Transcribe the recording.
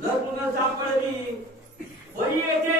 लग्न सापडली पै येते